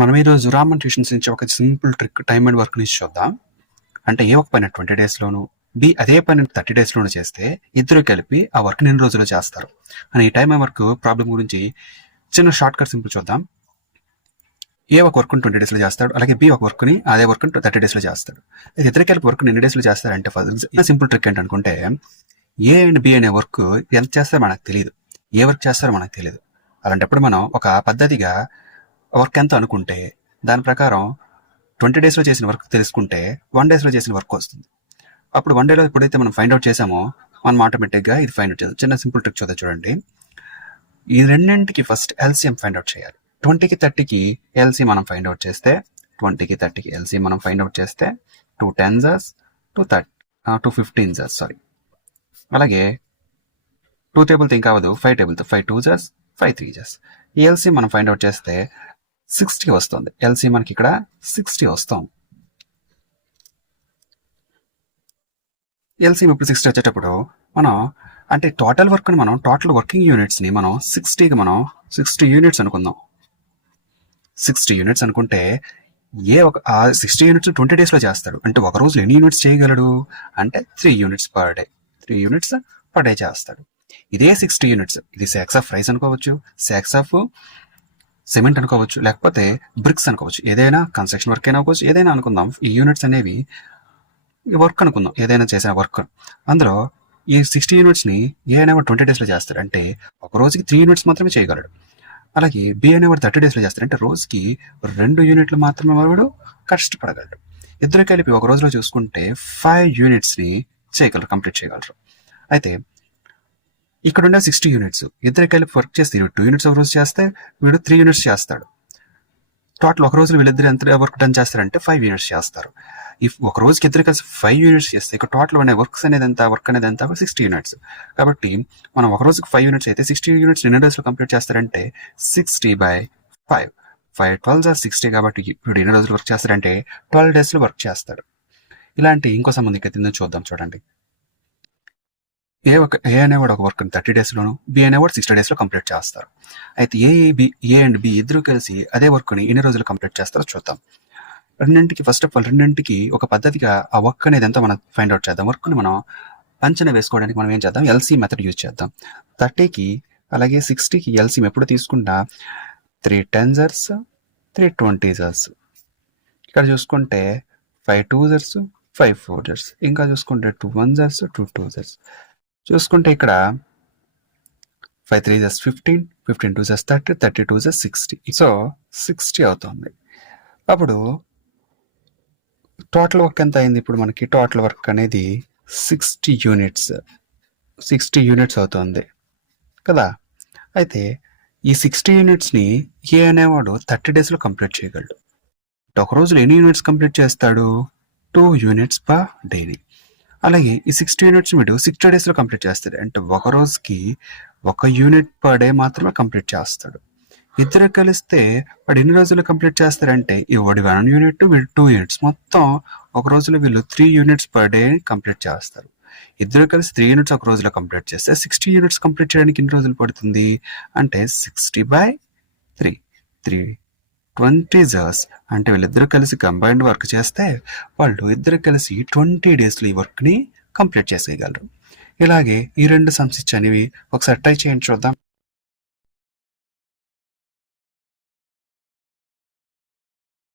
మనం ఈరోజు రామన్ ట్యూషన్స్ నుంచి ఒక simple trick time and work నుంచి చూద్దాం. అంటే ఏ ఒక పని 20 డేస్లోను, బి అదే పని 30 డేస్లోను చేస్తే ఇద్దరు కలిపి ఆ వర్క్ ఎన్ని రోజుల్లో చేస్తారు అని ఈ టైమ్ అండ్ వర్క్ ప్రాబ్లం గురించి చిన్న షార్ట్ కట్ సింపుల్ చూద్దాం. ఏ ఒక వర్క్ 20 డేస్లో చేస్తాడు, అలాగే బి ఒక వర్క్ని అదే వర్క్ 30 డేస్లో చేస్తాడు. ఇద్దరు కలిపి వర్క్ ఎన్ని డేస్లో చేస్తారంటే ఫస్ట్ సింపుల్ ట్రిక్ ఏంటనుకుంటే, ఏ అండ్ బి అనే వర్క్ ఎంత చేస్తారో మనకు తెలియదు, ఏ వర్క్ చేస్తారో మనకు తెలియదు. అలాంటప్పుడు మనం ఒక పద్ధతిగా వర్క్ ఎంత అనుకుంటే దాని ప్రకారం 20 డేస్లో చేసిన వర్క్ తెలుసుకుంటే 1 డేస్లో చేసిన వర్క్ వస్తుంది. అప్పుడు 1 డేలో ఎప్పుడైతే మనం ఫైండ్ అవుట్ చేసామో మనం ఆటోమేటిక్గా ఇది ఫైండ్ అవుట్ చేద్దాం. చిన్న సింపుల్ ట్రిక్ చూద్దాం చూడండి. ఈ రెండింటికి ఫస్ట్ ఎల్సిఎం ఫైండ్ అవుట్ చేయాలి. 20కి 30కి ఎల్సి మనం ఫైండ్ అవుట్ చేస్తే 20కి 30కి ఎల్సి మనం ఫైండ్ అవుట్ చేస్తే 2 10s 2 15s సారీ, అలాగే 2 టేబుల్తో ఇంకా అవ్వదు, 5 టేబుల్తో 5 2s 5 3s. ఈ ఎల్సి మనం ఫైండ్ అవుట్ చేస్తే 60 వస్తుంది. ఎల్సి మనకి ఇక్కడ 60 వస్తుంది. ఎల్సి ఇప్పుడు 60 వచ్చేటప్పుడు మనం అంటే టోటల్ వర్క్ని మనం టోటల్ వర్కింగ్ యూనిట్స్ని మనం 60కి మనం 60 యూనిట్స్ అనుకుందాం. 60 యూనిట్స్ అనుకుంటే ఏ ఒక 60 యూనిట్స్ 20 డేస్లో చేస్తాడు అంటే ఒక రోజులో ఎన్ని యూనిట్స్ చేయగలడు అంటే 3 units per day. 3 units per day చేస్తాడు. ఇదే 60 యూనిట్స్ ఇది సాక్స్ ఆఫ్ రైస్ అనుకోవచ్చు, సాక్స్ ఆఫ్ సిమెంట్ అనుకోవచ్చు, లేకపోతే బ్రిక్స్ అనుకోవచ్చు, ఏదైనా కన్స్ట్రక్షన్ వర్క్ అయినా అనుకోవచ్చు, ఏదైనా అనుకుందాం. ఈ యూనిట్స్ అనేవి వర్క్ అనుకుందాం, ఏదైనా చేసిన వర్క్. అందులో ఈ 60 యూనిట్స్ని ఏ అనేవాడు 20 డేస్లో చేస్తాడు అంటే ఒక రోజుకి 3 యూనిట్స్ మాత్రమే చేయగలడు. అలాగే బి అనేవాడు 30 డేస్లో చేస్తాడు అంటే రోజుకి 2 యూనిట్లు మాత్రమే వాడు కష్టపడగలడు. ఇద్దరు కలిపి ఒక రోజులో చూసుకుంటే 5 యూనిట్స్ని చేయగలరు, కంప్లీట్ చేయగలరు. అయితే ఇక్కడ ఉండే 60 యూనిట్స్ ఇద్దరు కలిపి వర్క్ చేస్తే 2 యూనిట్స్ ఒక రోజు చేస్తే వీడు 3 యూనిట్స్ చేస్తాడు. టోటల్ ఒక రోజులో వీళ్ళిద్దరు ఎంత వర్క్ డన్ చేస్తారంటే 5 యూనిట్స్ చేస్తారు. ఇఫ్ ఒక రోజుకి ఇద్దరు కలిసి 5 యూనిట్స్ చేస్తే ఇక్కడ టోటల్ అనే వర్క్ అనేది ఎంత 60 యూనిట్స్. కాబట్టి మనం ఒక రోజుకి 5 యూనిట్స్ అయితే 60 యూనిట్స్ ఎన్ని డేస్లో కంప్లీట్ చేస్తారంటే 60/5. 5 12 60 కాబట్టి వీడు ఎన్ని రోజులు వర్క్ చేస్తారంటే 12 డేస్లో వర్క్ చేస్తాడు. ఇలాంటి ఇంకో సంబంధిక చూద్దాం చూడండి. ఏ అనేవాడు ఒక వర్క్ 30 డేస్లోను, బి అనేవాడు 60 డేస్లో కంప్లీట్ చేస్తారు. అయితే ఏ అండ్ బి ఇద్దరు కలిసి అదే వర్క్ని ఎన్ని రోజులు కంప్లీట్ చేస్తారో చూద్దాం. ఫస్ట్ ఆఫ్ ఆల్ రెండింటికి ఒక పద్ధతిగా ఆ వర్క్ అనేది ఎంత మనం ఫైండ్ అవుట్ చేద్దాం. వర్క్ని మనం అంచనా వేసుకోవడానికి మనం ఏం చేద్దాం, ఎల్సీ మెథడ్ యూజ్ చేద్దాం. 30కి అలాగే 60కి ఎల్సీఎం ఎప్పుడు తీసుకుంటా 3 10s 3 20s. ఇక్కడ చూసుకుంటే 5 2s 5 4s, ఇంకా చూసుకుంటే 2 1s 2 2s. చూసుకుంటే ఇక్కడ 5 3s 15 15 2s 30 30 2s 60. సో 60 అవుతుంది. అప్పుడు టోటల్ వర్క్ ఎంత అయింది? ఇప్పుడు మనకి టోటల్ వర్క్ అనేది 60 యూనిట్స్ అవుతుంది కదా. అయితే ఈ 60 యూనిట్స్ని ఏ అనేవాడు 30 డేస్లో కంప్లీట్ చేయగలడు. ఒక రోజులో ఎన్ని యూనిట్స్ కంప్లీట్ చేస్తాడు? 2 యూనిట్స్ పర్ డేని. అలాగే ఈ 60 యూనిట్స్ మీరు 60 డేస్లో కంప్లీట్ చేస్తాడు అంటే ఒక రోజుకి 1 యూనిట్ పర్ డే మాత్రమే కంప్లీట్ చేస్తాడు. ఇద్దరు కలిస్తే వాడు ఎన్ని రోజులు కంప్లీట్ చేస్తారంటే వాడు 1 యూనిట్ వీడు 2 యూనిట్స్, మొత్తం ఒక రోజులో వీళ్ళు 3 యూనిట్స్ పర్ డే కంప్లీట్ చేస్తారు. ఇద్దరు కలిసి 3 యూనిట్స్ ఒక రోజులో కంప్లీట్ చేస్తే 60 యూనిట్స్ కంప్లీట్ చేయడానికి ఎన్ని రోజులు పడుతుంది అంటే 60/3 320s. అంటే వీళ్ళిద్దరు కలిసి కంబైన్డ్ వర్క్ చేస్తే వాళ్ళు ఇద్దరు కలిసి 20 డేస్లో ఈ వర్క్ని కంప్లీట్ చేసేయగలరు. ఇలాగే ఈ 2 సమ్స్ అనేవి ఒకసారి ట్రై చేయండి చూద్దాం.